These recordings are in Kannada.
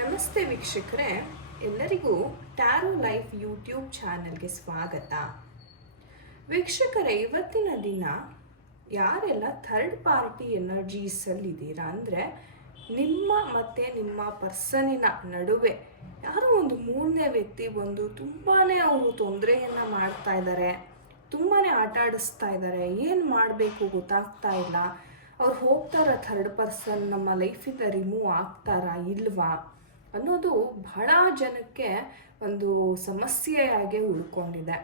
ನಮಸ್ತೆ ವೀಕ್ಷಕರೇ, ಎಲ್ಲರಿಗೂ ಟ್ಯಾರೋ ಲೈಫ್ ಯೂಟ್ಯೂಬ್ ಚಾನೆಲ್ಗೆ ಸ್ವಾಗತ. ವೀಕ್ಷಕರೇ, ಇವತ್ತಿನ ದಿನ ಯಾರೆಲ್ಲ ಥರ್ಡ್ ಪಾರ್ಟಿ ಎನರ್ಜೀಸಲ್ಲಿದ್ದೀರಾ ಅಂದರೆ ನಿಮ್ಮ ಮತ್ತು ನಿಮ್ಮ ಪರ್ಸನಿನ ನಡುವೆ ಯಾರೋ ಒಂದು ಮೂರನೇ ವ್ಯಕ್ತಿ ಬಂದು ತುಂಬಾ ಅವರು ತೊಂದರೆಯನ್ನು ಮಾಡ್ತಾ ಇದ್ದಾರೆ, ತುಂಬಾ ಆಟ ಆಡಿಸ್ತಾ ಇದ್ದಾರೆ. ಏನು ಮಾಡಬೇಕು ಗೊತ್ತಾಗ್ತಾ ಇಲ್ಲ. ಅವ್ರು ಹೋಗ್ತಾರ ಥರ್ಡ್ ಪರ್ಸನ್ ನಮ್ಮ ಲೈಫಿಂದ ರಿಮೂವ್ ಆಗ್ತಾರಾ ಇಲ್ವಾ ಅನ್ನೋದು ಬಹಳ ಜನಕ್ಕೆ ಒಂದು ಸಮಸ್ಯೆಯಾಗಿ ಉಳ್ಕೊಂಡಿದೆ.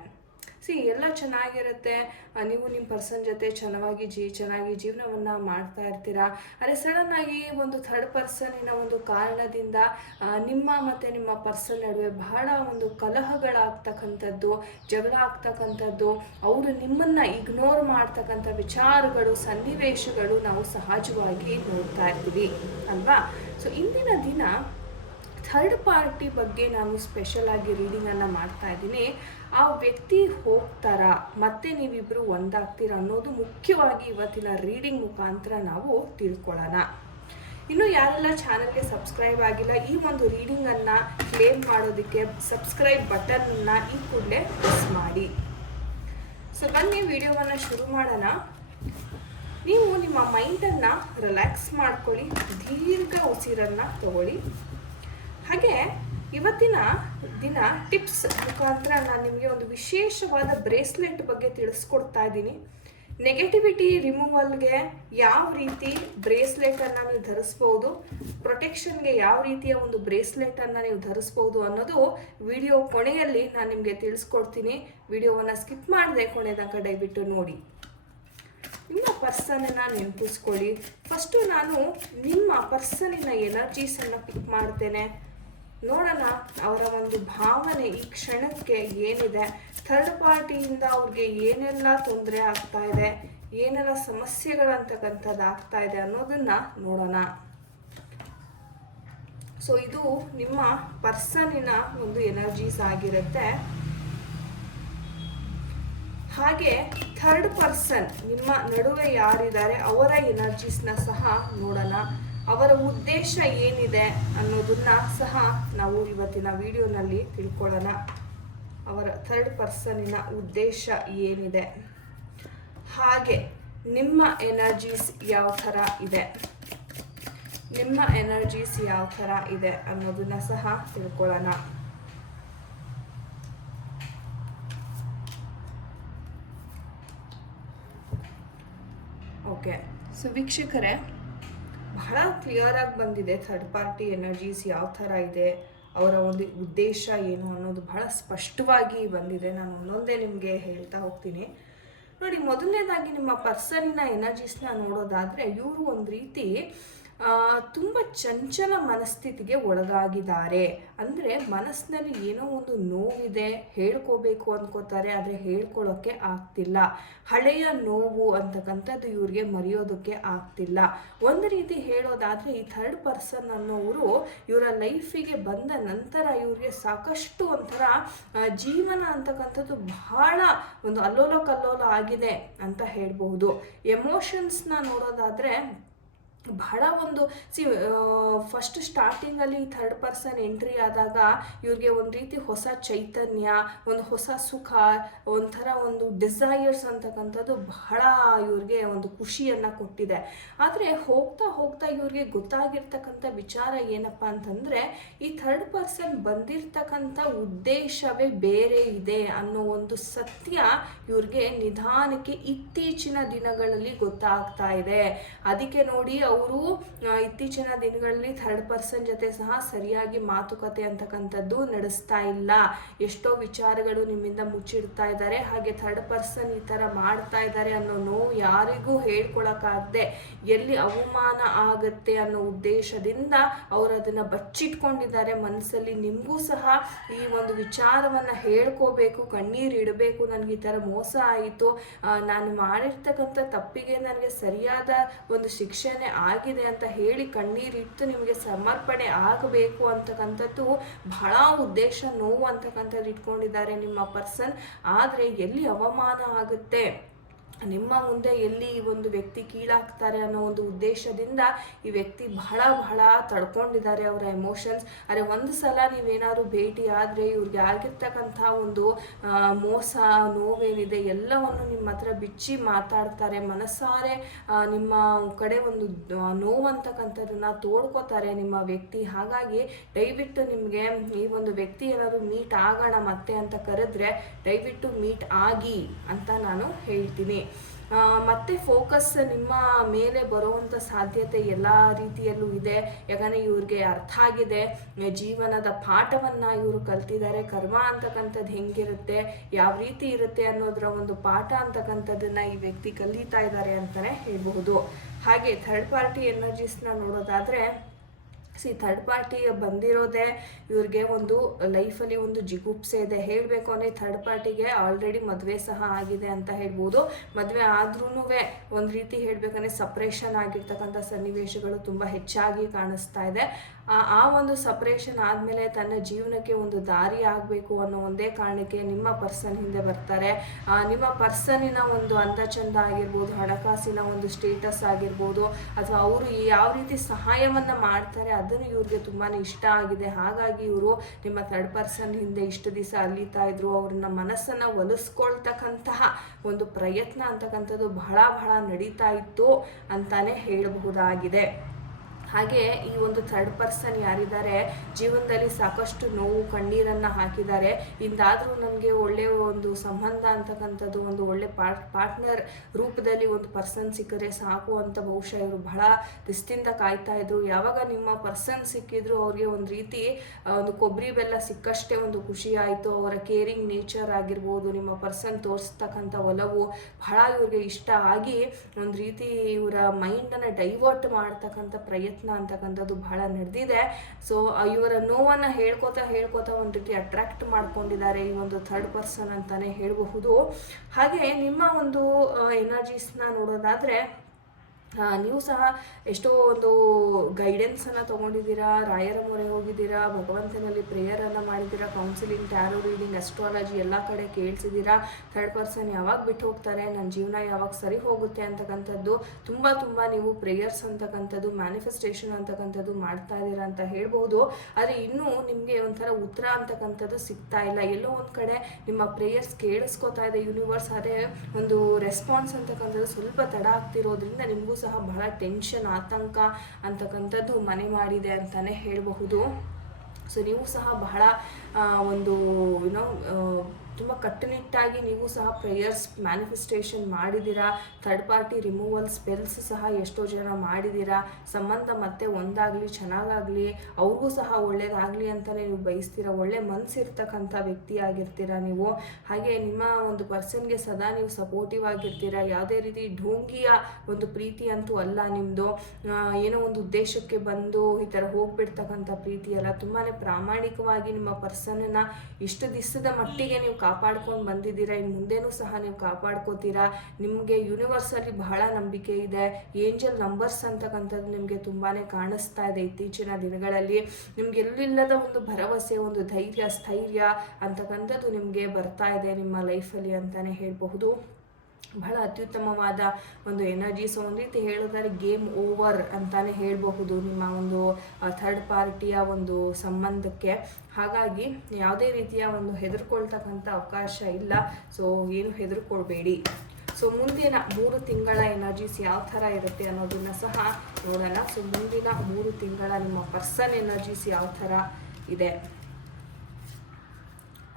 ಎಲ್ಲ ಚೆನ್ನಾಗಿರುತ್ತೆ, ನೀವು ನಿಮ್ಮ ಪರ್ಸನ್ ಜೊತೆ ಚೆನ್ನಾಗಿ ಜೀವನವನ್ನು ಮಾಡ್ತಾ ಇರ್ತೀರಾ. ಆದರೆ ಸಡನ್ನಾಗಿ ಒಂದು ಥರ್ಡ್ ಪರ್ಸನಿನ ಒಂದು ಕಾರಣದಿಂದ ನಿಮ್ಮ ಮತ್ತು ನಿಮ್ಮ ಪರ್ಸನ್ ನಡುವೆ ಬಹಳ ಒಂದು ಕಲಹಗಳಾಗ್ತಕ್ಕಂಥದ್ದು, ಜಗಳ ಆಗ್ತಕ್ಕಂಥದ್ದು, ಅವರು ನಿಮ್ಮನ್ನು ಇಗ್ನೋರ್ ಮಾಡ್ತಕ್ಕಂಥ ವಿಚಾರಗಳು, ಸನ್ನಿವೇಶಗಳು ನಾವು ಸಹಜವಾಗಿ ನೋಡ್ತಾ ಇರ್ತೀವಿ ಅಲ್ವಾ. ಇಂದಿನ ದಿನ ಥರ್ಡ್ ಪಾರ್ಟಿ ಬಗ್ಗೆ ನಾನು ಸ್ಪೆಷಲ್ ಆಗಿ ರೀಡಿಂಗನ್ನು ಮಾಡ್ತಾ ಇದ್ದೀನಿ. ಆ ವ್ಯಕ್ತಿ ಹೋಗ್ತಾರಾ, ಮತ್ತೆ ನೀವಿಬ್ಬರು ಒಂದಾಗ್ತೀರಾ ಅನ್ನೋದು ಮುಖ್ಯವಾಗಿ ಇವತ್ತಿನ ರೀಡಿಂಗ್ ಮುಖಾಂತರ ನಾವು ತಿಳ್ಕೊಳ್ಳೋಣ. ಇನ್ನು ಯಾರೆಲ್ಲ ಚಾನಲ್ಗೆ ಸಬ್ಸ್ಕ್ರೈಬ್ ಆಗಿಲ್ಲ, ಈ ಒಂದು ರೀಡಿಂಗನ್ನು ಕ್ಲೇಮ್ ಮಾಡೋದಕ್ಕೆ ಸಬ್ಸ್ಕ್ರೈಬ್ ಬಟನ್ನ ಈ ಕೂಡಲೇ ಪ್ರೆಸ್ ಮಾಡಿ. ಬನ್ನಿ ವಿಡಿಯೋವನ್ನು ಶುರು ಮಾಡೋಣ. ನೀವು ನಿಮ್ಮ ಮೈಂಡನ್ನು ರಿಲ್ಯಾಕ್ಸ್ ಮಾಡ್ಕೊಳ್ಳಿ, ದೀರ್ಘ ಉಸಿರನ್ನು ತಗೊಳ್ಳಿ. ಹಾಗೆ ಇವತ್ತಿನ ದಿನ ಟಿಪ್ಸ್ ಮುಖಾಂತರ ನಾನು ನಿಮಗೆ ಒಂದು ವಿಶೇಷವಾದ ಬ್ರೇಸ್ಲೆಟ್ ಬಗ್ಗೆ ತಿಳಿಸ್ಕೊಡ್ತಾ ಇದ್ದೀನಿ. ನೆಗೆಟಿವಿಟಿ ರಿಮೂವಲ್ಗೆ ಯಾವ ರೀತಿ ಬ್ರೇಸ್ಲೆಟನ್ನು ನೀವು ಧರಿಸ್ಬೋದು, ಪ್ರೊಟೆಕ್ಷನ್ಗೆ ಯಾವ ರೀತಿಯ ಒಂದು ಬ್ರೇಸ್ಲೆಟನ್ನು ನೀವು ಧರಿಸ್ಬೋದು ಅನ್ನೋದು ವಿಡಿಯೋ ಕೊನೆಯಲ್ಲಿ ನಾನು ನಿಮಗೆ ತಿಳಿಸ್ಕೊಡ್ತೀನಿ. ವಿಡಿಯೋವನ್ನು ಸ್ಕಿಪ್ ಮಾಡದೆ ಕೊನೆ ತನಕ ದಯವಿಟ್ಟು ನೋಡಿ. ನಿಮ್ಮ ಪರ್ಸನನ್ನು ನೆನಪಿಸ್ಕೊಳ್ಳಿ. ಫಸ್ಟು ನಾನು ನಿಮ್ಮ ಪರ್ಸನಿನ ಎನರ್ಜೀಸನ್ನು ಪಿಕ್ ಮಾಡ್ತೇನೆ. ನೋಡೋಣ ಅವರ ಒಂದು ಭಾವನೆ ಈ ಕ್ಷಣಕ್ಕೆ ಏನಿದೆ, ಥರ್ಡ್ ಪಾರ್ಟಿಯಿಂದ ಅವ್ರಿಗೆ ಏನೆಲ್ಲ ತೊಂದರೆ ಆಗ್ತಾ ಇದೆ, ಏನೆಲ್ಲ ಸಮಸ್ಯೆಗಳಂತಕ್ಕಂಥದ್ದು ಆಗ್ತಾ ಇದೆ ಅನ್ನೋದನ್ನು ನೋಡೋಣ. ಇದು ನಿಮ್ಮ ಪರ್ಸನಿನ ಒಂದು ಎನರ್ಜೀಸ್ ಆಗಿರುತ್ತೆ. ಹಾಗೆ ಥರ್ಡ್ ಪರ್ಸನ್ ನಿಮ್ಮ ನಡುವೆ ಯಾರಿದ್ದಾರೆ ಅವರ ಎನರ್ಜೀಸ್ನ ಸಹ ನೋಡೋಣ. ಅವರ ಉದ್ದೇಶ ಏನಿದೆ ಅನ್ನೋದನ್ನ ಸಹ ನಾವು ಇವತ್ತಿನ ವಿಡಿಯೋನಲ್ಲಿ ತಿಳ್ಕೊಳ್ಳೋಣ. ಅವರ ಥರ್ಡ್ ಪರ್ಸನಿನ ಉದ್ದೇಶ ಏನಿದೆ, ಹಾಗೆ ನಿಮ್ಮ ಎನರ್ಜೀಸ್ ಯಾವ ಥರ ಇದೆ, ನಿಮ್ಮ ಎನರ್ಜೀಸ್ ಯಾವ ಥರ ಇದೆ ಅನ್ನೋದನ್ನ ಸಹ ತಿಳ್ಕೊಳ್ಳೋಣ. ಓಕೆ, ವೀಕ್ಷಕರೇ, ಬಹಳ ಕ್ಲಿಯರ್ ಆಗಿ ಬಂದಿದೆ ಥರ್ಡ್ ಪಾರ್ಟಿ ಎನರ್ಜೀಸ್ ಯಾವ ಥರ ಇದೆ, ಅವರ ಒಂದು ಉದ್ದೇಶ ಏನು ಅನ್ನೋದು ಬಹಳ ಸ್ಪಷ್ಟವಾಗಿ ಬಂದಿದೆ. ನಾನು ಒಂದೊಂದೇ ನಿಮಗೆ ಹೇಳ್ತಾ ಹೋಗ್ತೀನಿ. ನೋಡಿ, ಮೊದಲನೇದಾಗಿ ನಿಮ್ಮ ಪರ್ಸನಿನ ಎನರ್ಜೀಸ್ನ ನೋಡೋದಾದರೆ ಇವರು ಒಂದು ರೀತಿ ತುಂಬ ಚಂಚಲ ಮನಸ್ಥಿತಿಗೆ ಒಳಗಾಗಿದ್ದಾರೆ. ಅಂದರೆ ಮನಸ್ಸಿನಲ್ಲಿ ಏನೋ ಒಂದು ನೋವಿದೆ, ಹೇಳ್ಕೋಬೇಕು ಅಂದ್ಕೋತಾರೆ, ಆದರೆ ಹೇಳ್ಕೊಳ್ಳೋಕ್ಕೆ ಆಗ್ತಿಲ್ಲ. ಹಳೆಯ ನೋವು ಅಂತಕ್ಕಂಥದ್ದು ಇವ್ರಿಗೆ ಮರೆಯೋದಕ್ಕೆ ಆಗ್ತಿಲ್ಲ. ಒಂದು ರೀತಿ ಹೇಳೋದಾದರೆ ಈ ಥರ್ಡ್ ಪರ್ಸನ್ ಅನ್ನೋರು ಇವರ ಲೈಫಿಗೆ ಬಂದ ನಂತರ ಇವ್ರಿಗೆ ಸಾಕಷ್ಟು ಒಂಥರ ಜೀವನ ಅಂತಕ್ಕಂಥದ್ದು ಬಹಳ ಒಂದು ಅಲ್ಲೋಲ ಕಲ್ಲೋಲ ಆಗಿದೆ ಅಂತ ಹೇಳ್ಬಹುದು. ಎಮೋಷನ್ಸ್ನ ನೋಡೋದಾದರೆ ಬಹಳ ಒಂದು ಫಸ್ಟ್ ಸ್ಟಾರ್ಟಿಂಗಲ್ಲಿ ಥರ್ಡ್ ಪರ್ಸನ್ ಎಂಟ್ರಿ ಆದಾಗ ಇವ್ರಿಗೆ ಒಂದು ರೀತಿ ಹೊಸ ಚೈತನ್ಯ, ಒಂದು ಹೊಸ ಸುಖ, ಒಂಥರ ಒಂದು ಡಿಸೈರ್ಸ್ ಅಂತಕ್ಕಂಥದ್ದು ಬಹಳ ಇವ್ರಿಗೆ ಒಂದು ಖುಷಿಯನ್ನು ಕೊಟ್ಟಿದೆ. ಆದರೆ ಹೋಗ್ತಾ ಹೋಗ್ತಾ ಇವ್ರಿಗೆ ಗೊತ್ತಾಗಿರ್ತಕ್ಕಂಥ ವಿಚಾರ ಏನಪ್ಪ ಅಂತಂದರೆ ಈ ಥರ್ಡ್ ಪರ್ಸನ್ ಬಂದಿರ್ತಕ್ಕಂಥ ಉದ್ದೇಶವೇ ಬೇರೆ ಇದೆ ಅನ್ನೋ ಒಂದು ಸತ್ಯ ಇವ್ರಿಗೆ ನಿಧಾನಕ್ಕೆ ಇತ್ತೀಚಿನ ದಿನಗಳಲ್ಲಿ ಗೊತ್ತಾಗ್ತಾ ಇದೆ. ಅದಕ್ಕೆ ನೋಡಿ ಅವರು ಇತ್ತೀಚಿನ ದಿನಗಳಲ್ಲಿ ಥರ್ಡ್ ಪರ್ಸನ್ ಜೊತೆ ಸಹ ಸರಿಯಾಗಿ ಮಾತುಕತೆ ಅಂತಕ್ಕಂಥದ್ದು ನಡೆಸ್ತಾ ಇಲ್ಲ. ಎಷ್ಟೋ ವಿಚಾರಗಳು ನಿಮ್ಮಿಂದ ಮುಚ್ಚಿಡ್ತಾ ಇದ್ದಾರೆ. ಹಾಗೆ ಥರ್ಡ್ ಪರ್ಸನ್ ಈ ಥರ ಮಾಡ್ತಾ ಇದ್ದಾರೆ ಅನ್ನೋ ನೋವು ಯಾರಿಗೂ ಹೇಳ್ಕೊಳಕ್ಕಾಗದೆ ಎಲ್ಲಿ ಅವಮಾನ ಆಗತ್ತೆ ಅನ್ನೋ ಉದ್ದೇಶದಿಂದ ಅವರು ಅದನ್ನು ಬಚ್ಚಿಟ್ಕೊಂಡಿದ್ದಾರೆ ಮನಸ್ಸಲ್ಲಿ. ನಿಮಗೂ ಸಹ ಈ ಒಂದು ವಿಚಾರವನ್ನು ಹೇಳ್ಕೋಬೇಕು, ಕಣ್ಣೀರು ಇಡಬೇಕು, ನನಗೆ ಈ ಥರ ಮೋಸ ಆಯಿತು, ನಾನು ಮಾಡಿರ್ತಕ್ಕಂಥ ತಪ್ಪಿಗೆ ನನಗೆ ಸರಿಯಾದ ಒಂದು ಶಿಕ್ಷೆನೇ ಆಗಿದೆ ಅಂತ ಹೇಳಿ ಕಣ್ಣೀರಿಟ್ಟು ನಿಮಗೆ ಸಮರ್ಪಣೆ ಆಗಬೇಕು ಅಂತಕ್ಕಂಥದ್ದು ಬಹಳ ಉದ್ದೇಶ, ನೋವು ಅಂತಕ್ಕಂಥದ್ದು ಇಟ್ಕೊಂಡಿದ್ದಾರೆ ನಿಮ್ಮ ಪರ್ಸನ್. ಆದರೆ ಎಲ್ಲಿ ಅವಮಾನ ಆಗುತ್ತೆ, ನಿಮ್ಮ ಮುಂದೆ ಎಲ್ಲಿ ಈ ಒಂದು ವ್ಯಕ್ತಿ ಕೀಳಾಗ್ತಾರೆ ಅನ್ನೋ ಒಂದು ಉದ್ದೇಶದಿಂದ ಈ ವ್ಯಕ್ತಿ ಬಹಳ ಬಹಳ ತಡ್ಕೊಂಡಿದ್ದಾರೆ ಅವರ ಎಮೋಷನ್ಸ್. ಆದರೆ ಒಂದು ಸಲ ನೀವೇನಾದ್ರು ಭೇಟಿ ಆದರೆ ಇವ್ರಿಗೆ ಆಗಿರ್ತಕ್ಕಂಥ ಒಂದು ಮೋಸ ನೋವೇನಿದೆ ಎಲ್ಲವನ್ನು ನಿಮ್ಮ ಹತ್ರ ಬಿಚ್ಚಿ ಮಾತಾಡ್ತಾರೆ, ಮನಸ್ಸಾರೆ ನಿಮ್ಮ ಕಡೆ ಒಂದು ನೋವಂತಕ್ಕಂಥದ್ದನ್ನು ತೋಡ್ಕೋತಾರೆ ನಿಮ್ಮ ವ್ಯಕ್ತಿ. ಹಾಗಾಗಿ ದಯವಿಟ್ಟು ನಿಮಗೆ ಈ ಒಂದು ವ್ಯಕ್ತಿ ಏನಾದ್ರು ಮೀಟ್ ಆಗೋಣ ಮತ್ತೆ ಅಂತ ಕರೆದ್ರೆ ದಯವಿಟ್ಟು ಮೀಟ್ ಆಗಿ ಅಂತ ನಾನು ಹೇಳ್ತೀನಿ. ಮತ್ತೆ ಫೋಕಸ್ ನಿಮ್ಮ ಮೇಲೆ ಬರುವಂಥ ಸಾಧ್ಯತೆ ಎಲ್ಲ ರೀತಿಯಲ್ಲೂ ಇದೆ. ಯಾಕಂದರೆ ಇವ್ರಿಗೆ ಅರ್ಥ ಆಗಿದೆ, ಜೀವನದ ಪಾಠವನ್ನು ಇವರು ಕಲ್ತಿದ್ದಾರೆ. ಕರ್ಮ ಅಂತಕ್ಕಂಥದ್ದು ಹೆಂಗಿರುತ್ತೆ, ಯಾವ ರೀತಿ ಇರುತ್ತೆ ಅನ್ನೋದರ ಒಂದು ಪಾಠ ಅಂತಕ್ಕಂಥದ್ದನ್ನು ಈ ವ್ಯಕ್ತಿ ಕಲಿತಾ ಇದ್ದಾರೆ ಅಂತಲೇ ಹೇಳ್ಬಹುದು. ಹಾಗೆ ಥರ್ಡ್ ಪಾರ್ಟಿ ಎನರ್ಜೀಸ್ನ ನೋಡೋದಾದರೆ, ಥರ್ಡ್ ಪಾರ್ಟಿ ಬಂದಿರೋದೇ ಇವ್ರಿಗೆ ಒಂದು ಲೈಫಲ್ಲಿ ಒಂದು ಜಿಗುಪ್ಸೆ ಇದೆ. ಹೇಳಬೇಕು ಅಂದರೆ ಥರ್ಡ್ ಪಾರ್ಟಿಗೆ ಆಲ್ರೆಡಿ ಮದುವೆ ಸಹ ಆಗಿದೆ ಅಂತ ಹೇಳ್ಬೋದು. ಮದುವೆ ಆದ್ರೂ ಒಂದು ರೀತಿ ಹೇಳಬೇಕಂದ್ರೆ ಸಪ್ರೇಷನ್ ಆಗಿರ್ತಕ್ಕಂಥ ಸನ್ನಿವೇಶಗಳು ತುಂಬ ಹೆಚ್ಚಾಗಿ ಕಾಣಿಸ್ತಾ ಇದೆ. ಆ ಒಂದು ಸಪ್ರೇಷನ್ ಆದಮೇಲೆ ತನ್ನ ಜೀವನಕ್ಕೆ ಒಂದು ದಾರಿ ಆಗಬೇಕು ಅನ್ನೋ ಒಂದೇ ಕಾರಣಕ್ಕೆ ನಿಮ್ಮ ಪರ್ಸನ್ ಹಿಂದೆ ಬರ್ತಾರೆ. ನಿಮ್ಮ ಪರ್ಸನಿನ ಒಂದು ಅಂದಚಂದ ಆಗಿರ್ಬೋದು, ಹಣಕಾಸಿನ ಒಂದು ಸ್ಟೇಟಸ್ ಆಗಿರ್ಬೋದು, ಅಥವಾ ಅವರು ಯಾವ ರೀತಿ ಸಹಾಯವನ್ನು ಮಾಡ್ತಾರೆ ಅದನ್ನು ಇವ್ರಿಗೆ ತುಂಬಾ ಇಷ್ಟ ಆಗಿದೆ. ಹಾಗಾಗಿ ಇವರು ನಿಮ್ಮ ಥರ್ಡ್ ಪರ್ಸನ್ ಹಿಂದೆ ಇಷ್ಟು ದಿವಸ ಅಲಿತಾ ಇದ್ರು. ಅವ್ರನ್ನ ಮನಸ್ಸನ್ನು ಒಲಿಸ್ಕೊಳ್ತಕ್ಕಂತಹ ಒಂದು ಪ್ರಯತ್ನ ಅಂತಕ್ಕಂಥದ್ದು ಬಹಳ ಬಹಳ ನಡೀತಾ ಇತ್ತು ಅಂತಾನೆ ಹೇಳಬಹುದಾಗಿದೆ. ಹಾಗೆ ಈ ಒಂದು ಥರ್ಡ್ ಪರ್ಸನ್ ಯಾರಿದ್ದಾರೆ ಜೀವನದಲ್ಲಿ ಸಾಕಷ್ಟು ನೋವು ಕಣ್ಣೀರನ್ನು ಹಾಕಿದ್ದಾರೆ. ಇಂದಾದರೂ ನನಗೆ ಒಳ್ಳೆಯ ಒಂದು ಸಂಬಂಧ ಅಂತಕ್ಕಂಥದ್ದು, ಒಂದು ಒಳ್ಳೆ ಪಾರ್ಟ್ನರ್ ರೂಪದಲ್ಲಿ ಒಂದು ಪರ್ಸನ್ ಸಿಕ್ಕರೆ ಸಾಕು ಅಂತ ಬಹುಶಃ ಇವರು ಬಹಳ ದಿಸ್ತಿಂದ ಕಾಯ್ತಾ ಇದ್ರು. ಯಾವಾಗ ನಿಮ್ಮ ಪರ್ಸನ್ ಸಿಕ್ಕಿದ್ರು ಅವ್ರಿಗೆ ಒಂದು ರೀತಿ ಒಂದು ಕೊಬ್ಬರಿ ಬೆಲ್ಲ ಸಿಕ್ಕಷ್ಟೇ ಒಂದು ಖುಷಿ ಆಯಿತು. ಅವರ ಕೇರಿಂಗ್ ನೇಚರ್ ಆಗಿರ್ಬೋದು, ನಿಮ್ಮ ಪರ್ಸನ್ ತೋರಿಸ್ತಕ್ಕಂಥ ಒಲವು ಬಹಳ ಇವ್ರಿಗೆ ಇಷ್ಟ ಆಗಿ ಒಂದು ರೀತಿ ಇವರ ಮೈಂಡನ್ನು ಡೈವರ್ಟ್ ಮಾಡ್ತಕ್ಕಂಥ ಪ್ರಯತ್ನ ಅಂತಕ್ಕಂಥದ್ದು ಬಹಳ ನಡೆದಿದೆ. ಸೊ ಇವರ ನೋವನ್ನು ಹೇಳ್ಕೋತಾ ಒಂದು ರೀತಿ ಅಟ್ರಾಕ್ಟ್ ಮಾಡ್ಕೊಂಡಿದ್ದಾರೆ ಈ ಒಂದು ಥರ್ಡ್ ಪರ್ಸನ್ ಅಂತಾನೆ ಹೇಳಬಹುದು. ಹಾಗೆ ನಿಮ್ಮ ಒಂದು ಎನರ್ಜೀಸ್ನ ನೋಡೋದಾದ್ರೆ, ನೀವು ಸಹ ಎಷ್ಟೋ ಒಂದು ಗೈಡೆನ್ಸನ್ನು ತೊಗೊಂಡಿದ್ದೀರಾ, ರಾಯರ ಮೊರೆ ಹೋಗಿದ್ದೀರಾ, ಭಗವಂತನಲ್ಲಿ ಪ್ರೇಯರನ್ನು ಮಾಡಿದ್ದೀರಾ, ಕೌನ್ಸಿಲಿಂಗ್, ಟ್ಯಾರೋ ರೀಡಿಂಗ್, ಅಸ್ಟ್ರಾಲಜಿ ಎಲ್ಲ ಕಡೆ ಕೇಳಿಸಿದ್ದೀರಾ. ಥರ್ಡ್ ಪರ್ಸನ್ ಯಾವಾಗ ಬಿಟ್ಟು ಹೋಗ್ತಾರೆ, ನನ್ನ ಜೀವನ ಯಾವಾಗ ಸರಿ ಹೋಗುತ್ತೆ ಅಂತಕ್ಕಂಥದ್ದು ತುಂಬ ನೀವು ಪ್ರೇಯರ್ಸ್ ಅಂತಕ್ಕಂಥದ್ದು, ಮ್ಯಾನಿಫೆಸ್ಟೇಷನ್ ಅಂತಕ್ಕಂಥದ್ದು ಮಾಡ್ತಾ ಇದ್ದೀರಾ ಅಂತ ಹೇಳ್ಬೋದು. ಆದರೆ ಇನ್ನೂ ನಿಮಗೆ ಒಂಥರ ಉತ್ತರ ಅಂತಕ್ಕಂಥದ್ದು ಸಿಗ್ತಾ ಇಲ್ಲ. ಎಲ್ಲೋ ಒಂದು ಕಡೆ ನಿಮ್ಮ ಪ್ರೇಯರ್ಸ್ ಕೇಳಿಸ್ಕೊತಾ ಇದೆ ಯೂನಿವರ್ಸ್, ಅದೇ ಒಂದು ರೆಸ್ಪಾನ್ಸ್ ಅಂತಕ್ಕಂಥದ್ದು ಸ್ವಲ್ಪ ತಡ ಆಗ್ತಿರೋದ್ರಿಂದ ನಿಮಗೂ ಸಹ ಬಹಳ ಟೆನ್ಷನ್, ಆತಂಕ ಅಂತಕ್ಕಂಥದ್ದು ಮನೆ ಮಾಡಿದೆ ಅಂತಾನೆ ಹೇಳಬಹುದು. ಸೊ ನೀವು ಸಹ ಬಹಳ ಒಂದು ತುಂಬ ಕಟ್ಟುನಿಟ್ಟಾಗಿ ನೀವು ಸಹ ಪ್ರೇಯರ್ಸ್ ಮ್ಯಾನಿಫೆಸ್ಟೇಷನ್ ಮಾಡಿದ್ದೀರಾ. ಥರ್ಡ್ ಪಾರ್ಟಿ ರಿಮೂವಲ್ ಸ್ಪೆಲ್ಸ್ ಸಹ ಎಷ್ಟೋ ಜನ ಮಾಡಿದ್ದೀರಾ. ಸಂಬಂಧ ಮತ್ತೆ ಒಂದಾಗಲಿ, ಚೆನ್ನಾಗಾಗಲಿ, ಅವ್ರಿಗೂ ಸಹ ಒಳ್ಳೇದಾಗಲಿ ಅಂತಲೇ ನೀವು ಬಯಸ್ತೀರಾ. ಒಳ್ಳೆ ಮನಸ್ಸಿರ್ತಕ್ಕಂಥ ವ್ಯಕ್ತಿ ಆಗಿರ್ತೀರಾ ನೀವು. ಹಾಗೆ ನಿಮ್ಮ ಒಂದು ಪರ್ಸನ್ಗೆ ಸದಾ ನೀವು ಸಪೋರ್ಟಿವ್ ಆಗಿರ್ತೀರಾ. ಯಾವುದೇ ರೀತಿ ಢೋಂಗಿಯ ಒಂದು ಪ್ರೀತಿ ಅಂತೂ ಅಲ್ಲ ನಿಮ್ಮದು. ಏನೋ ಒಂದು ಉದ್ದೇಶಕ್ಕೆ ಬಂದು ಈ ಥರ ಹೋಗ್ಬಿಡ್ತಕ್ಕಂಥ ಪ್ರೀತಿ ಅಲ್ಲ. ತುಂಬಾ ಪ್ರಾಮಾಣಿಕವಾಗಿ ನಿಮ್ಮ ಪರ್ಸನನ್ನು ಇಷ್ಟು ದಿವಸದ ಮಟ್ಟಿಗೆ ನೀವು ಕಾಪಾಡ್ಕೊಂಡು ಬಂದಿದ್ದೀರಾ. ಇನ್ನು ಮುಂದೇನೂ ಸಹ ನೀವು ಕಾಪಾಡ್ಕೋತೀರಾ. ನಿಮಗೆ ಯೂನಿವರ್ಸಲ್ಲಿ ಬಹಳ ನಂಬಿಕೆ ಇದೆ. ಏಂಜಲ್ ನಂಬರ್ಸ್ ಅಂತಕ್ಕಂಥದ್ದು ನಿಮಗೆ ತುಂಬಾ ಕಾಣಿಸ್ತಾ ಇದೆ ಇತ್ತೀಚಿನ ದಿನಗಳಲ್ಲಿ. ನಿಮ್ಗೆ ಎಲ್ಲಿಲ್ಲದ ಒಂದು ಭರವಸೆ, ಒಂದು ಧೈರ್ಯ, ಸ್ಥೈರ್ಯ ಅಂತಕ್ಕಂಥದ್ದು ನಿಮಗೆ ಬರ್ತಾ ಇದೆ ನಿಮ್ಮ ಲೈಫಲ್ಲಿ ಅಂತಾನೆ ಹೇಳಬಹುದು. ಬಹಳ ಅತ್ಯುತ್ತಮವಾದ ಒಂದು ಎನರ್ಜೀಸ್. ಒಂದು ರೀತಿ ಹೇಳೋದಾದ್ರೆ ಗೇಮ್ ಓವರ್ ಅಂತಾನೆ ಹೇಳಬಹುದು ನಿಮ್ಮ ಒಂದು ಥರ್ಡ್ ಪಾರ್ಟಿಯ ಒಂದು ಸಂಬಂಧಕ್ಕೆ. ಹಾಗಾಗಿ ಯಾವುದೇ ರೀತಿಯ ಒಂದು ಹೆದರ್ಕೊಳ್ತಕ್ಕಂಥ ಅವಕಾಶ ಇಲ್ಲ. ಸೊ ಏನು ಹೆದರ್ಕೊಳ್ಬೇಡಿ. ಸೊ ಮುಂದಿನ 3 ತಿಂಗಳ ಎನರ್ಜೀಸ್ ಯಾವ ಥರ ಇರುತ್ತೆ ಅನ್ನೋದನ್ನು ಸಹ ನೋಡೋಣ. ಸೊ ಮುಂದಿನ 3 ತಿಂಗಳ ನಿಮ್ಮ ಪರ್ಸನ್ ಎನರ್ಜೀಸ್ ಯಾವ ಥರ ಇದೆ.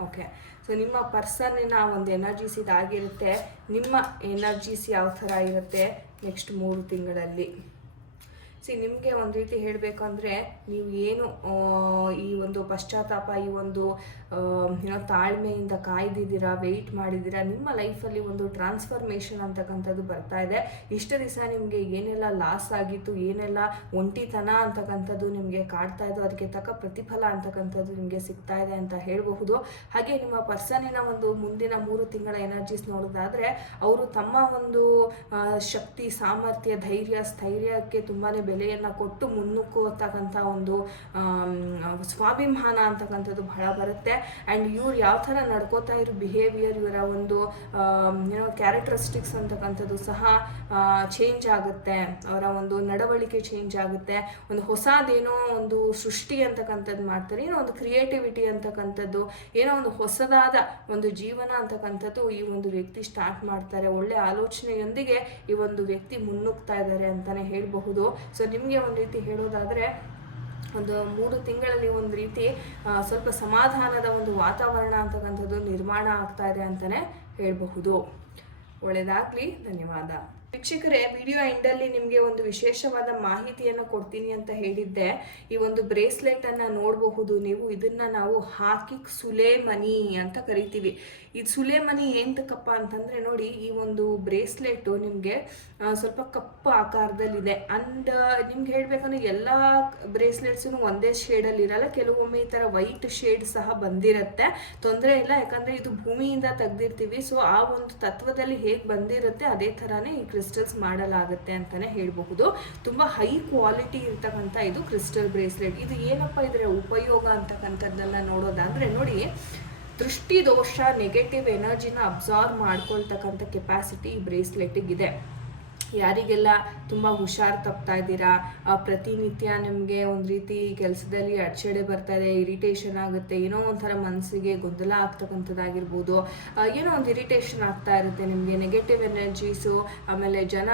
ಓಕೆ, ಸೊ ನಿಮ್ಮ ಪರ್ಸನ್ನಿನ ಒಂದು ಎನರ್ಜೀಸ್ ಇದಾಗಿರುತ್ತೆ. ನಿಮ್ಮ ಎನರ್ಜೀಸ್ ಯಾವ ಥರ ಇರುತ್ತೆ ನೆಕ್ಸ್ಟ್ 3 ತಿಂಗಳಲ್ಲಿ. ನಿಮಗೆ ಒಂದು ರೀತಿ ಹೇಳಬೇಕಂದ್ರೆ, ನೀವು ಏನು ಈ ಒಂದು ಪಶ್ಚಾತ್ತಾಪ, ಈ ಒಂದು ತಾಳ್ಮೆಯಿಂದ ಕಾಯ್ದಿದ್ದೀರಾ, ವೆಯ್ಟ್ ಮಾಡಿದ್ದೀರಾ. ನಿಮ್ಮ ಲೈಫಲ್ಲಿ ಒಂದು ಟ್ರಾನ್ಸ್ಫಾರ್ಮೇಷನ್ ಅಂತಕ್ಕಂಥದ್ದು ಬರ್ತಾ ಇದೆ. ಇಷ್ಟು ದಿವಸ ನಿಮಗೆ ಏನೆಲ್ಲ ಲಾಸ್ ಆಗಿತ್ತು, ಏನೆಲ್ಲ ಒಂಟಿತನ ಅಂತಕ್ಕಂಥದ್ದು ನಿಮಗೆ ಕಾಡ್ತಾ ಇದ್ದು, ಅದಕ್ಕೆ ತಕ್ಕ ಪ್ರತಿಫಲ ಅಂತಕ್ಕಂಥದ್ದು ನಿಮಗೆ ಸಿಗ್ತಾ ಇದೆ ಅಂತ ಹೇಳಬಹುದು. ಹಾಗೆ ನಿಮ್ಮ ಪರ್ಸನಿನ ಒಂದು ಮುಂದಿನ 3 ತಿಂಗಳ ಎನರ್ಜೀಸ್ ನೋಡೋದಾದರೆ, ಅವರು ತಮ್ಮ ಒಂದು ಶಕ್ತಿ, ಸಾಮರ್ಥ್ಯ, ಧೈರ್ಯ, ಸ್ಥೈರ್ಯಕ್ಕೆ ತುಂಬಾ ಬೆಲೆಯನ್ನು ಕೊಟ್ಟು ಮುನ್ನುಗ್ಗೋತಕ್ಕಂಥ ಒಂದು ಸ್ವಾಭಿಮಾನ ಅಂತಕ್ಕಂಥದ್ದು ಬಹಳ ಬರುತ್ತೆ. ಆ್ಯಂಡ್ ಇವ್ರು ಯಾವ ಥರ ನಡ್ಕೋತಾ ಇರೋ ಬಿಹೇವಿಯರ್, ಇವರ ಒಂದು ಕ್ಯಾರೆಕ್ಟರಿಸ್ಟಿಕ್ಸ್ ಅಂತಕ್ಕಂಥದ್ದು ಸಹ ಚೇಂಜ್ ಆಗುತ್ತೆ. ಅವರ ಒಂದು ನಡವಳಿಕೆ ಚೇಂಜ್ ಆಗುತ್ತೆ. ಒಂದು ಹೊಸದೇನೋ ಒಂದು ಸೃಷ್ಟಿ ಅಂತಕ್ಕಂಥದ್ದು ಮಾಡ್ತಾರೆ, ಏನೋ ಒಂದು ಕ್ರಿಯೇಟಿವಿಟಿ ಅಂತಕ್ಕಂಥದ್ದು, ಏನೋ ಒಂದು ಹೊಸದಾದ ಒಂದು ಜೀವನ ಅಂತಕ್ಕಂಥದ್ದು ಈ ಒಂದು ವ್ಯಕ್ತಿ ಸ್ಟಾರ್ಟ್ ಮಾಡ್ತಾರೆ. ಒಳ್ಳೆ ಆಲೋಚನೆಯೊಂದಿಗೆ ಈ ಒಂದು ವ್ಯಕ್ತಿ ಮುನ್ನುಗ್ತಾ ಇದ್ದಾರೆ ಅಂತಾನೆ ಹೇಳಬಹುದು. ಸೊ ನಿಮಗೆ ಒಂದು ರೀತಿ ಹೇಳೋದಾದರೆ ಒಂದು 3 ತಿಂಗಳಲ್ಲಿ ಒಂದು ರೀತಿ ಸ್ವಲ್ಪ ಸಮಾಧಾನದ ಒಂದು ವಾತಾವರಣ ಅಂತಕ್ಕಂಥದ್ದು ನಿರ್ಮಾಣ ಆಗ್ತಾ ಇದೆ ಅಂತಲೇ ಹೇಳಬಹುದು. ಒಳ್ಳೆಯದಾಗಲಿ. ಧನ್ಯವಾದ ವೀಕ್ಷಕರೇ. ವಿಡಿಯೋ ಎಂಡಲ್ಲಿ ನಿಮಗೆ ಒಂದು ವಿಶೇಷವಾದ ಮಾಹಿತಿಯನ್ನು ಕೊಡ್ತೀನಿ ಅಂತ ಹೇಳಿದ್ದೆ. ಈ ಒಂದು ಬ್ರೇಸ್ಲೆಟನ್ನು ನೋಡಬಹುದು ನೀವು. ಇದನ್ನು ನಾವು ಹಾಕಿಕ್ ಸುಲೇಮನಿ ಅಂತ ಕರಿತೀವಿ. ಇದು ಸುಲೇಮನಿ ಏನಕ್ಕಪ್ಪ ಅಂತಂದರೆ ನೋಡಿ, ಈ ಒಂದು ಬ್ರೇಸ್ಲೆಟು ನಿಮಗೆ ಸ್ವಲ್ಪ ಕಪ್ಪು ಆಕಾರದಲ್ಲಿದೆ. ಅಂಡ್ ನಿಮ್ಗೆ ಹೇಳಬೇಕಂದ್ರೆ ಎಲ್ಲ ಬ್ರೇಸ್ಲೆಟ್ಸೂ ಒಂದೇ ಶೇಡಲ್ಲಿ ಇರಲ್ಲ. ಕೆಲವೊಮ್ಮೆ ಈ ಥರ ವೈಟ್ ಶೇಡ್ ಸಹ ಬಂದಿರುತ್ತೆ, ತೊಂದರೆ ಇಲ್ಲ. ಯಾಕಂದರೆ ಇದು ಭೂಮಿಯಿಂದ ತೆಗೆದಿರ್ತೀವಿ. ಸೊ ಆ ಒಂದು ತತ್ವದಲ್ಲಿ ಹೇಗೆ ಬಂದಿರುತ್ತೆ ಅದೇ ಥರನೇ ಈ ಕ್ರಿಸ್ಟಲ್ಸ್ ಮಾಡಲಾಗುತ್ತೆ ಅಂತಲೇ ಹೇಳಬಹುದು. ತುಂಬ ಹೈ ಕ್ವಾಲಿಟಿ ಇರ್ತಕ್ಕಂಥ ಇದು ಕ್ರಿಸ್ಟಲ್ ಬ್ರೇಸ್ಲೆಟ್. ಇದು ಏನಪ್ಪ ಇದರ ಉಪಯೋಗ ಅಂತಕ್ಕಂಥದ್ದನ್ನು ನೋಡೋದಾದರೆ ನೋಡಿ, ದೃಷ್ಟಿ ದೋಷ, ನೆಗೆಟಿವ್ ಎನರ್ಜಿನ ಅಬ್ಸಾರ್ವ್ ಮಾಡ್ಕೊಳ್ತಕ್ಕಂಥ ಕೆಪಾಸಿಟಿ ಈ ಬ್ರೇಸ್ಲೆಟ್ಟಿಗಿದೆ. ಯಾರಿಗೆಲ್ಲ ತುಂಬ ಹುಷಾರು ತಪ್ತಾ ಇದ್ದೀರಾ, ಪ್ರತಿನಿತ್ಯ ನಿಮಗೆ ಒಂದು ರೀತಿ ಕೆಲಸದಲ್ಲಿ ಅಡಚಣೆ ಬರ್ತಾರೆ, ಇರಿಟೇಷನ್ ಆಗುತ್ತೆ, ಏನೋ ಒಂಥರ ಮನಸ್ಸಿಗೆ ಗೊಂದಲ ಆಗ್ತಕ್ಕಂಥದ್ದಾಗಿರ್ಬೋದು, ಏನೋ ಒಂದು ಇರಿಟೇಷನ್ ಆಗ್ತಾ ಇರುತ್ತೆ ನಿಮಗೆ, ನೆಗೆಟಿವ್ ಎನರ್ಜೀಸು, ಆಮೇಲೆ ಜನ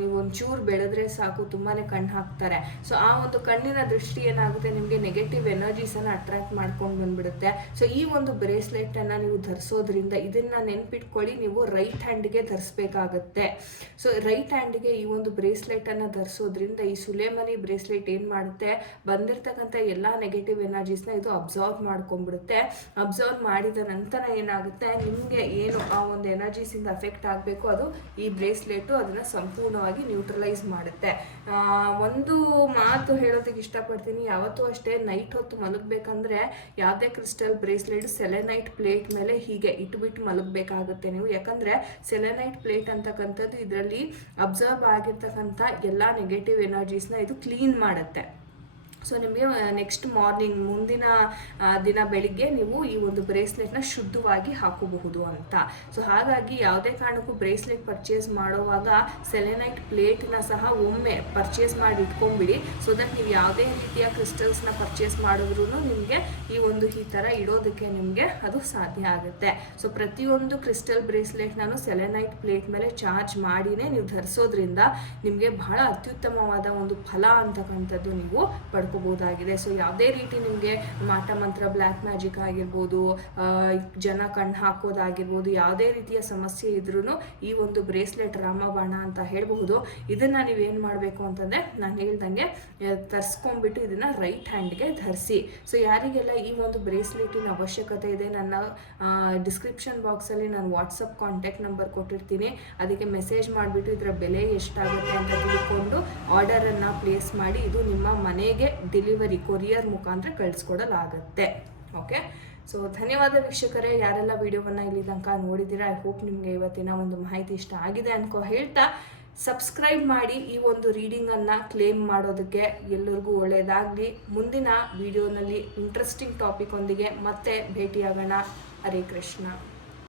ನೀವು ಒಂಚೂರು ಬೆಳೆದ್ರೆ ಸಾಕು ತುಂಬಾ ಕಣ್ಣು ಹಾಕ್ತಾರೆ. ಸೊ ಆ ಒಂದು ಕಣ್ಣಿನ ದೃಷ್ಟಿ ಏನಾಗುತ್ತೆ, ನಿಮಗೆ ನೆಗೆಟಿವ್ ಎನರ್ಜೀಸನ್ನು ಅಟ್ರಾಕ್ಟ್ ಮಾಡ್ಕೊಂಡು ಬಂದ್ಬಿಡುತ್ತೆ. ಸೊ ಈ ಒಂದು ಬ್ರೇಸ್ಲೆಟನ್ನು ನೀವು ಧರಿಸೋದ್ರಿಂದ ಇದನ್ನು ನೆನ್ಪಿಟ್ಕೊಳ್ಳಿ, ನೀವು ರೈಟ್ ಹ್ಯಾಂಡ್ಗೆ ಧರಿಸ್ಬೇಕಾಗತ್ತೆ. ಸೊ ರೈಟ್ ಹ್ಯಾಂಡ್ಗೆ ಈ ಒಂದು ಬ್ರೇಸ್ಲೆಟನ್ನು ಧರಿಸೋದ್ರಿಂದ ಈ ಸುಲೇಮನಿ ಬ್ರೇಸ್ಲೆಟ್ ಏನು ಮಾಡುತ್ತೆ, ಬಂದಿರತಕ್ಕಂಥ ಎಲ್ಲ ನೆಗೆಟಿವ್ ಎನರ್ಜೀಸ್ನ ಇದು ಅಬ್ಸಾರ್ವ್ ಮಾಡ್ಕೊಂಡ್ಬಿಡುತ್ತೆ. ಅಬ್ಸಾರ್ವ್ ಮಾಡಿದ ನಂತರ ಏನಾಗುತ್ತೆ, ನಿಮಗೆ ಏನು ಆ ಒಂದು ಎನರ್ಜೀಸಿಂದ ಅಫೆಕ್ಟ್ ಆಗಬೇಕು ಅದು ಈ ಬ್ರೇಸ್ಲೆಟು ಅದನ್ನು ಸಂಪೂರ್ಣವಾಗಿ ನ್ಯೂಟ್ರಲೈಸ್ ಮಾಡುತ್ತೆ. ಒಂದು ಮಾತು ಹೇಳೋದಕ್ಕೆ ಇಷ್ಟಪಡ್ತೀನಿ, ಯಾವತ್ತೂ ಅಷ್ಟೇ ನೈಟ್ ಹೊತ್ತು ಮಲಗಬೇಕಂದ್ರೆ ಯಾವುದೇ ಕ್ರಿಸ್ಟಲ್ ಬ್ರೇಸ್ಲೆಟ್ ಸೆಲೆನೈಟ್ ಪ್ಲೇಟ್ ಮೇಲೆ ಹೀಗೆ ಇಟ್ಬಿಟ್ಟು ಮಲಗಬೇಕಾಗುತ್ತೆ ನೀವು. ಯಾಕಂದರೆ ಸೆಲೆನೈಟ್ ಪ್ಲೇಟ್ ಅಂತಕ್ಕಂಥದ್ದು ಇದರಲ್ಲಿ ಅಬ್ಸರ್ವ್ ಆಗಿರ್ತಕ್ಕಂಥ ಎಲ್ಲ ನೆಗೆಟಿವ್ ಎನರ್ಜೀಸ್ನ ಇದು ಕ್ಲೀನ್ ಮಾಡುತ್ತೆ. ಸೊ ನಿಮಗೆ ನೆಕ್ಸ್ಟ್ ಮಾರ್ನಿಂಗ್ ಮುಂದಿನ ದಿನ ಬೆಳಿಗ್ಗೆ ನೀವು ಈ ಒಂದು ಬ್ರೇಸ್ಲೆಟ್ನ ಶುದ್ಧವಾಗಿ ಹಾಕೋಬಹುದು ಅಂತ. ಸೊ ಹಾಗಾಗಿ ಯಾವುದೇ ಕಾರಣಕ್ಕೂ ಬ್ರೇಸ್ಲೆಟ್ ಪರ್ಚೇಸ್ ಮಾಡುವಾಗ ಸೆಲೆನೈಟ್ ಪ್ಲೇಟ್ನ ಸಹ ಒಮ್ಮೆ ಪರ್ಚೇಸ್ ಮಾಡಿ ಇಟ್ಕೊಂಡ್ಬಿಡಿ. ಸೊ ದಟ್ ನೀವು ಯಾವುದೇ ರೀತಿಯ ಕ್ರಿಸ್ಟಲ್ಸ್ನ ಪರ್ಚೇಸ್ ಮಾಡಿದ್ರೂ ನಿಮಗೆ ಈ ಥರ ಇಡೋದಕ್ಕೆ ನಿಮಗೆ ಅದು ಸಾಧ್ಯ ಆಗುತ್ತೆ. ಸೊ ಪ್ರತಿಯೊಂದು ಕ್ರಿಸ್ಟಲ್ ಬ್ರೇಸ್ಲೆಟ್ನೂ ಸೆಲೆನೈಟ್ ಪ್ಲೇಟ್ ಮೇಲೆ ಚಾರ್ಜ್ ಮಾಡಿನೇ ನೀವು ಧರಿಸೋದ್ರಿಂದ ನಿಮಗೆ ಬಹಳ ಅತ್ಯುತ್ತಮವಾದ ಒಂದು ಫಲ ಅಂತಕ್ಕಂಥದ್ದು ನೀವು ಪಡ್ಕೋಬಹುದಾಗಿದೆ. ಸೊ ಯಾವುದೇ ರೀತಿ ನಿಮಗೆ ಮಾಟ ಮಂತ್ರ, ಬ್ಲ್ಯಾಕ್ ಮ್ಯಾಜಿಕ್ ಆಗಿರ್ಬೋದು, ಜನ ಕಣ್ಣು ಹಾಕೋದಾಗಿರ್ಬೋದು, ಯಾವುದೇ ರೀತಿಯ ಸಮಸ್ಯೆ ಇದ್ರೂ ಈ ಒಂದು ಬ್ರೇಸ್ಲೆಟ್ ರಾಮಬಾಣ ಅಂತ ಹೇಳಬಹುದು. ಇದನ್ನು ನೀವೇನು ಮಾಡಬೇಕು ಅಂತಂದರೆ ನಾನು ಹೇಳ್ದಂಗೆ ತರಿಸ್ಕೊಂಡ್ಬಿಟ್ಟು ಇದನ್ನು ರೈಟ್ ಹ್ಯಾಂಡ್ಗೆ ಧರಿಸಿ. ಸೊ ಯಾರಿಗೆಲ್ಲ ಈ ಒಂದು ಬ್ರೇಸ್ಲೆಟಿನ ಅವಶ್ಯಕತೆ ಇದೆ, ನನ್ನ ಡಿಸ್ಕ್ರಿಪ್ಷನ್ ಬಾಕ್ಸಲ್ಲಿ ನಾನು ವಾಟ್ಸಪ್ ಕಾಂಟ್ಯಾಕ್ಟ್ ನಂಬರ್ ಕೊಟ್ಟಿರ್ತೀನಿ, ಅದಕ್ಕೆ ಮೆಸೇಜ್ ಮಾಡಿಬಿಟ್ಟು ಇದರ ಬೆಲೆ ಎಷ್ಟಾಗುತ್ತೆ ಅಂತ ತಿಳ್ಕೊಂಡು ಆರ್ಡರನ್ನು ಪ್ಲೇಸ್ ಮಾಡಿ ಇದು ನಿಮ್ಮ ಮನೆಗೆ ಡೆಲಿವರಿ ಕೊರಿಯರ್ ಮುಖಾಂತರ ಕಳಿಸ್ಕೊಡಲಾಗುತ್ತೆ. ಓಕೆ, ಸೊ ಧನ್ಯವಾದ ವೀಕ್ಷಕರೇ. ಯಾರೆಲ್ಲ ವಿಡಿಯೋವನ್ನು ಇಲ್ಲಿ ತನಕ ನೋಡಿದ್ದೀರಾ, ಐ ಹೋಪ್ ನಿಮಗೆ ಇವತ್ತಿನ ಒಂದು ಮಾಹಿತಿ ಇಷ್ಟ ಆಗಿದೆ ಅನ್ಕೋ ಹೇಳ್ತಾ ಸಬ್ಸ್ಕ್ರೈಬ್ ಮಾಡಿ ಈ ಒಂದು ರೀಡಿಂಗನ್ನು ಕ್ಲೇಮ್ ಮಾಡೋದಕ್ಕೆ. ಎಲ್ಲರಿಗೂ ಒಳ್ಳೆಯದಾಗಲಿ. ಮುಂದಿನ ವಿಡಿಯೋನಲ್ಲಿ ಇಂಟ್ರೆಸ್ಟಿಂಗ್ ಟಾಪಿಕ್ ಒಂದಿಗೆ ಮತ್ತೆ ಭೇಟಿಯಾಗೋಣ. ಹರೇ ಕೃಷ್ಣ.